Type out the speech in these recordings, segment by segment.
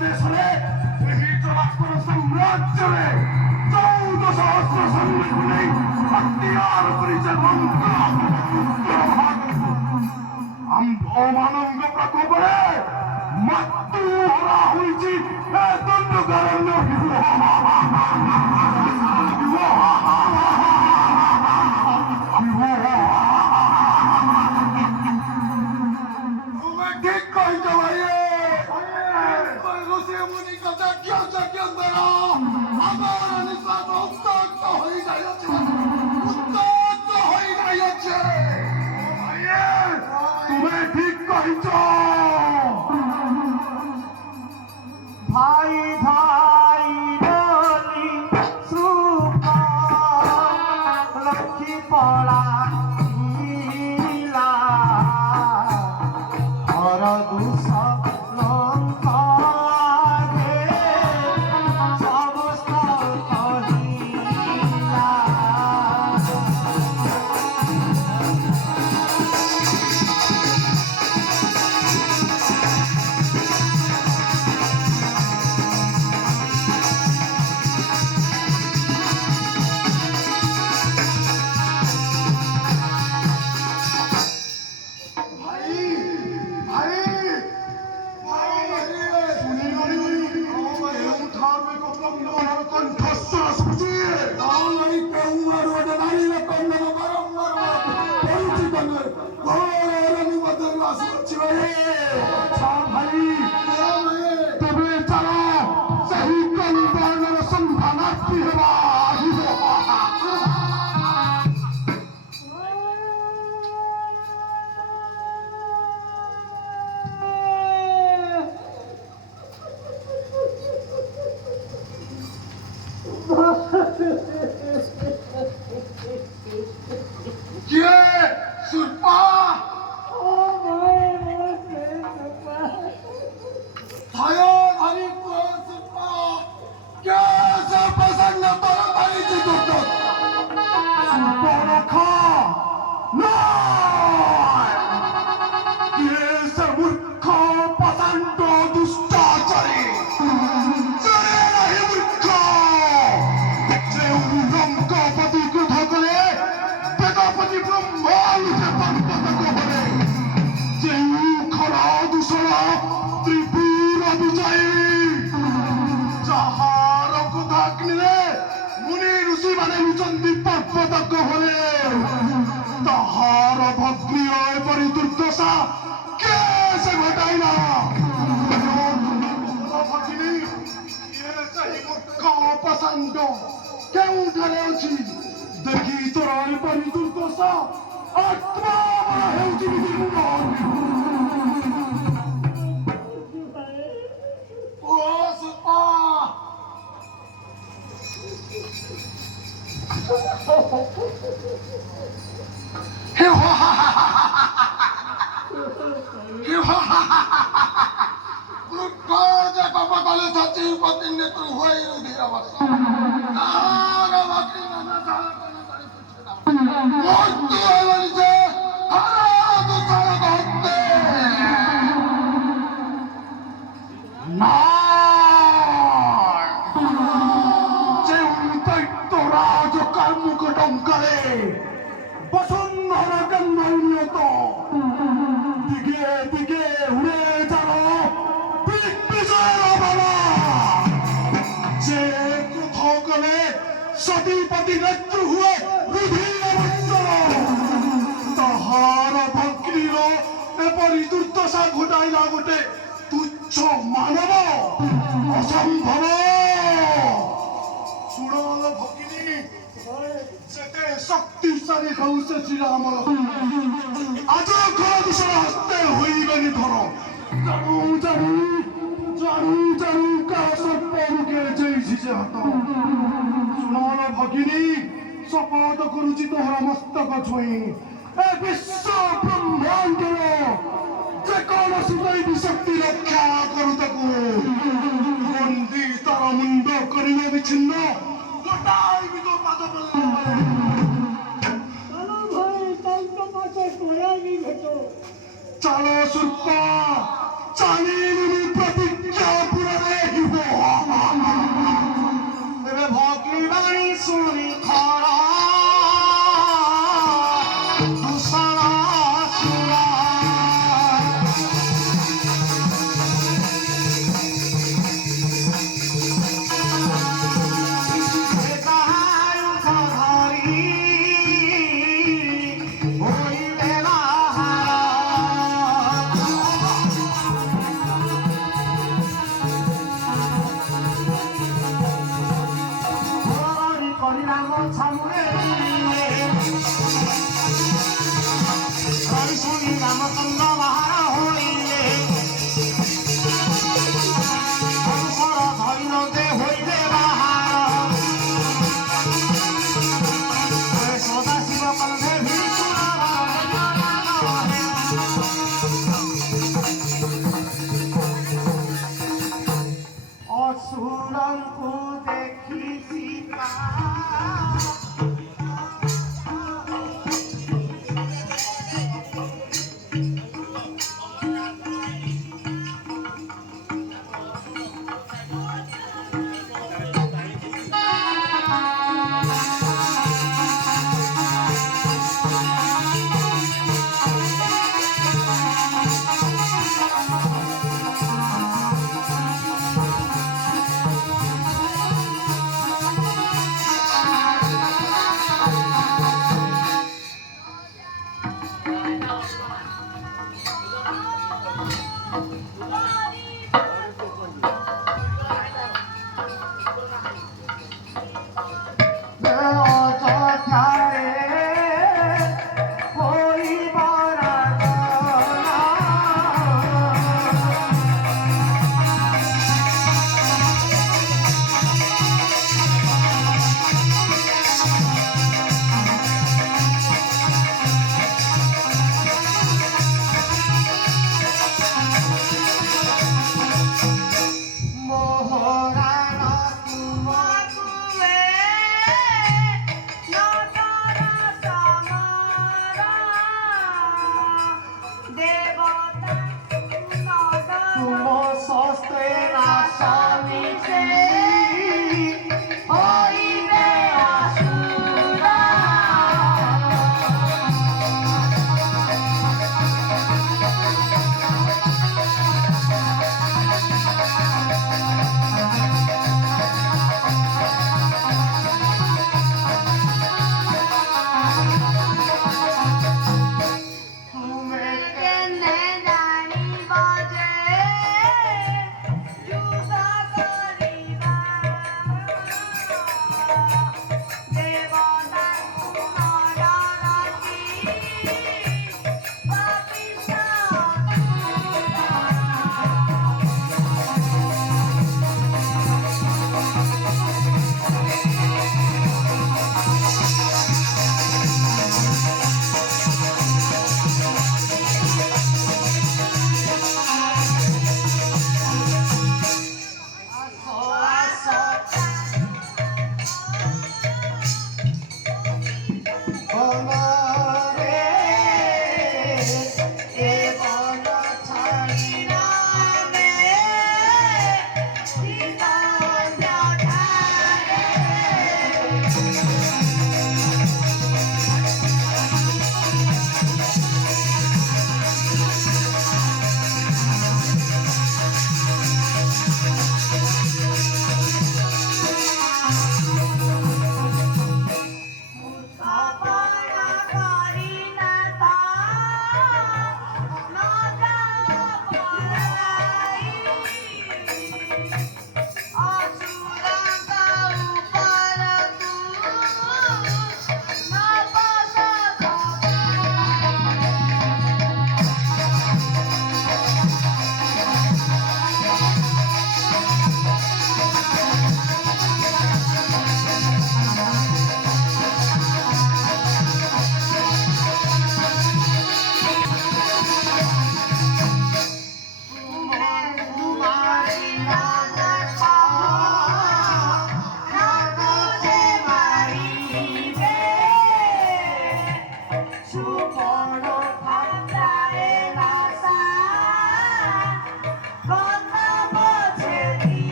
ଦେଶରେ ଏହି ଚରାଚର ସାମ୍ରାଜ୍ୟରେ 14,000 ସୈନ୍ୟକୁ ନେଇ ଅକ୍ତିଆର କରିছে ଆମ୍ଭମାନଙ୍କ ପ୍ରକୋପରେ ମାତୃହରା ହୋଇଛି ଏ ଦଣ୍ଡକାରଣ୍ୟ। তুমি ঠিক কইছ ভাই। ঋষি মুনি কথা যজ্ঞ দ্বারা আমার নিঃশ্বাস উত্তপ্ত হয়ে যাইছে, উত্তপ্ত হয়ে যাইছে। তুমি ঠিক কইছ ভাই ভাই বলি সুখা লক্ষ্মী পড়া ঘর দুষ କେଉଁଠାରେ ଅଛି ଦେଖି ତୋର ଏପରି ଦୁର୍ଦ୍ଦଶା ଆତ୍ମା ହେଉଛି ও সুপা কপালে সচিব প্রতিনিধিত্ব হয়ে রুধির অবস্থা মৃত্যু হয়ে বলিছে দৈত্যরাজ কার্মুক টঙ্কারে বসুন্ধরা কেন্দ্রীয়ত দিকে দিকে উড়ে যাও বিজয়ের বাবা যে কোথাও গেলে সতীপতি নেত্র হুয়ে রুধির বৎসর তাহার ভগ্নীর এপরি দুর্দশা ঘটাইলা গোটে তুচ্ছ মানব অসম্ভব। শুণল ভগিনী যেতে শক্তিশালী হৌছে শ্রীরামর আজ ঘর দূষণ হস্তে হইবেনি ধর জানু জানু জানু জানু কার সর্প মুখে যেইছি যে হাত। শুণল ভগিনী শপথ করুছি তোহর মস্তক ছুঁই এ বিশ্ব ব্রহ্মাণ্ডর যেকୌଣସି ଦୈବୀ ଶକ୍ତି ରକ୍ଷା କରୁ ତାକୁ ବନ୍ଦୀ ତାର ମୁଣ୍ଡ କରିଲେ ବିଚ୍ଛିନ୍ନ ଗୋଟାଏ ବି ତୋ ପାଦ ଚାଲ ସୂର୍ପ ଚାଲିନି ପ୍ରତିଜ୍ଞା ପୁରା ওই শুনি রামচন্দ্র বাহার হইলে কংসর ধৈর্যতে হইলে বাহার সদাশিব কন্ধে ভিড় অসুরଙ୍କୁ দেখি সীতা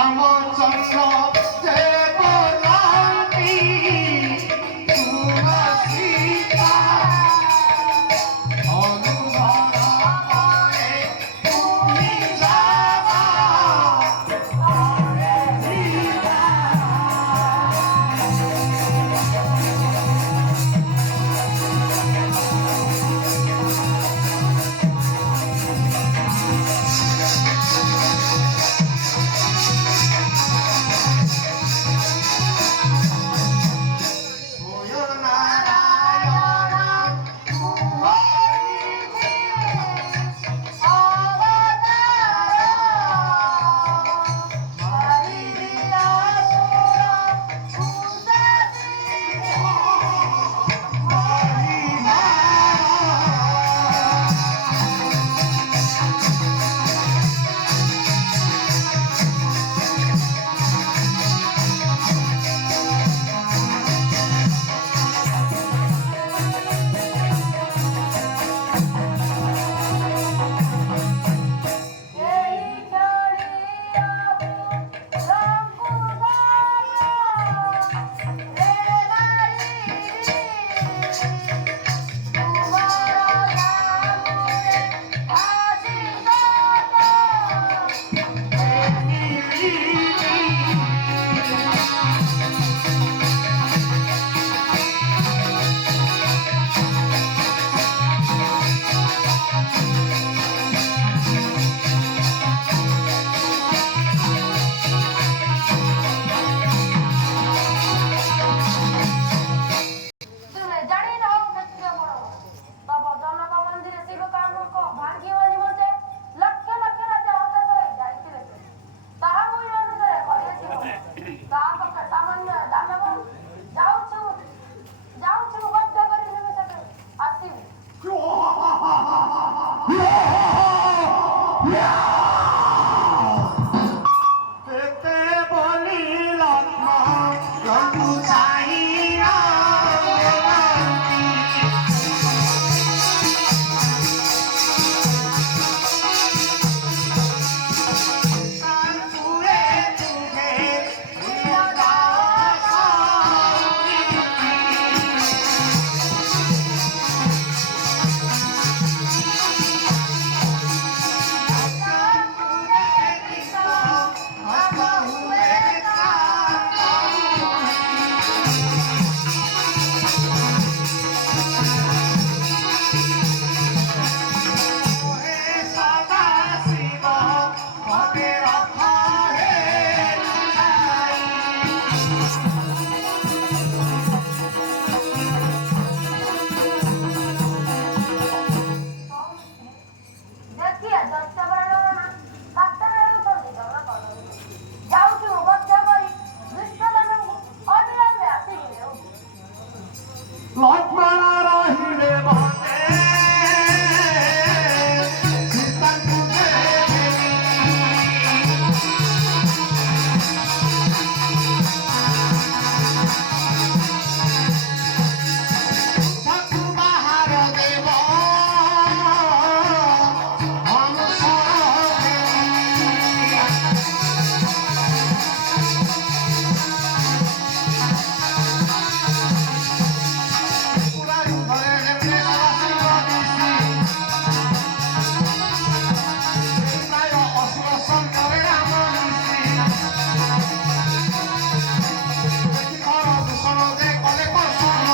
শ্রীরামচন্দ্র দেবলান্তি তুলসীতা অনুভব করে তুমি যাবা লক্ষ্মণ রহিলে বনে সীতাଙ୍କୁ ଠାକୁ ବାହାର ଦେବ ଅନୁସର ପୁରା ଘରେ ଯେତେ ଆସିବ ଦିଶି ପ୍ରାୟ ଅସୁର ଶଙ୍କରେ ରାମ ମିଶି ଘର ଦୂଷଣ ଦେ କଲେ କଷଣ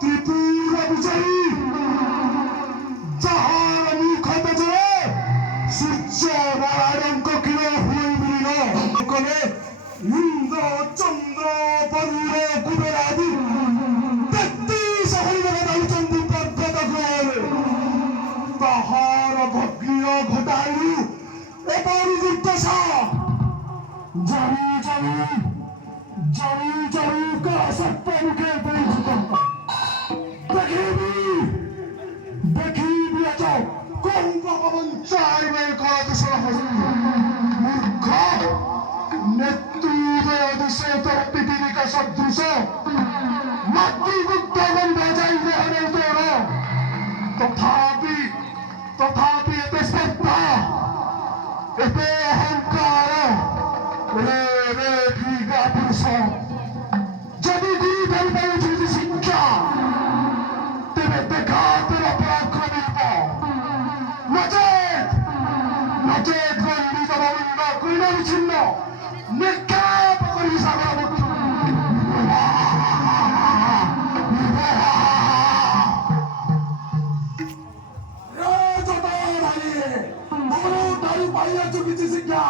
ত্রিপুরা বিজয়ী যাহার মুখ বেজে সূর্য নারায়ণଙ୍କ কিরণ হুই মিলিল কলে ইন্দ্র চন্দ্র বরুণ কুবের আদি 33 হরিণে যাইଛନ୍ତି ପର୍ବତ ଗ୍ରହରେ ତାହାର ଭଗ୍ନ ଘଟାଇ আবার জিজ্ঞাসা জানি জানি জানি জানি কাসপ্পা মুখে পরিচিত দেখিবি দেখিবি আজ কোন ভগবান চাইবে করাতে সহজ মূর্খ নেতৃত্বে দেশে তোর পৃথিবীকে সদৃশ মাতৃগুপ্ত এবং বেজাই গ্রহণের তোর তথাপি তথাপি এতে শ্রদ্ধা এতে অহংকার রে রে ভিগা পুরুষ যদি গুরু ধর্ম যদি শিক্ষা তেবে দেখা তোর পরাক্রমী রূপ নচেত নচেত গণ্ডিত গোবিন্দ কৃণ বিচ্ছিন্ন নিক্ষেপ করি সাগর পাইয়াছো কিছু শিক্ষা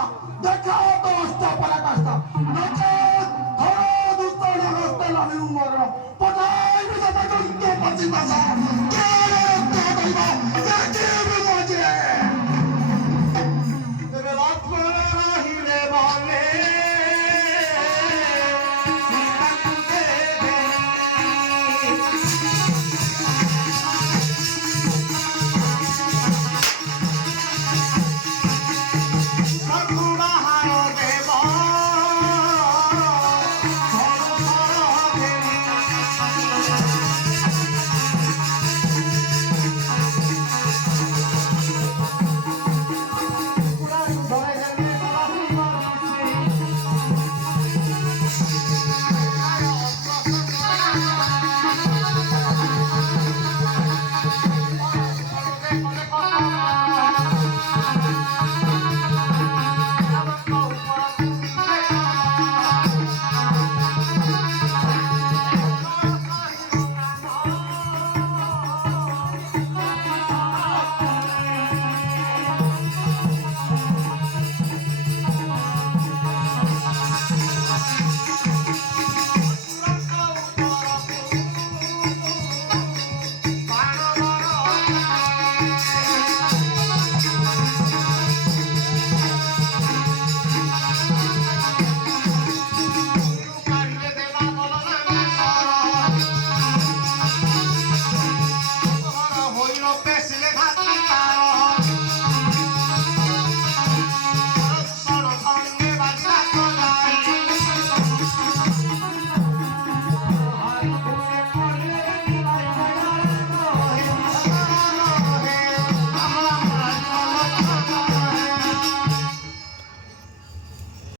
দেখা তো অস্তা পরাকাষ্টা নচেত ঘর দুস্ত জগস্ত লাভি উমর পটাই বিদাতা জন্তে পচিতাসা কে রক্ত করিব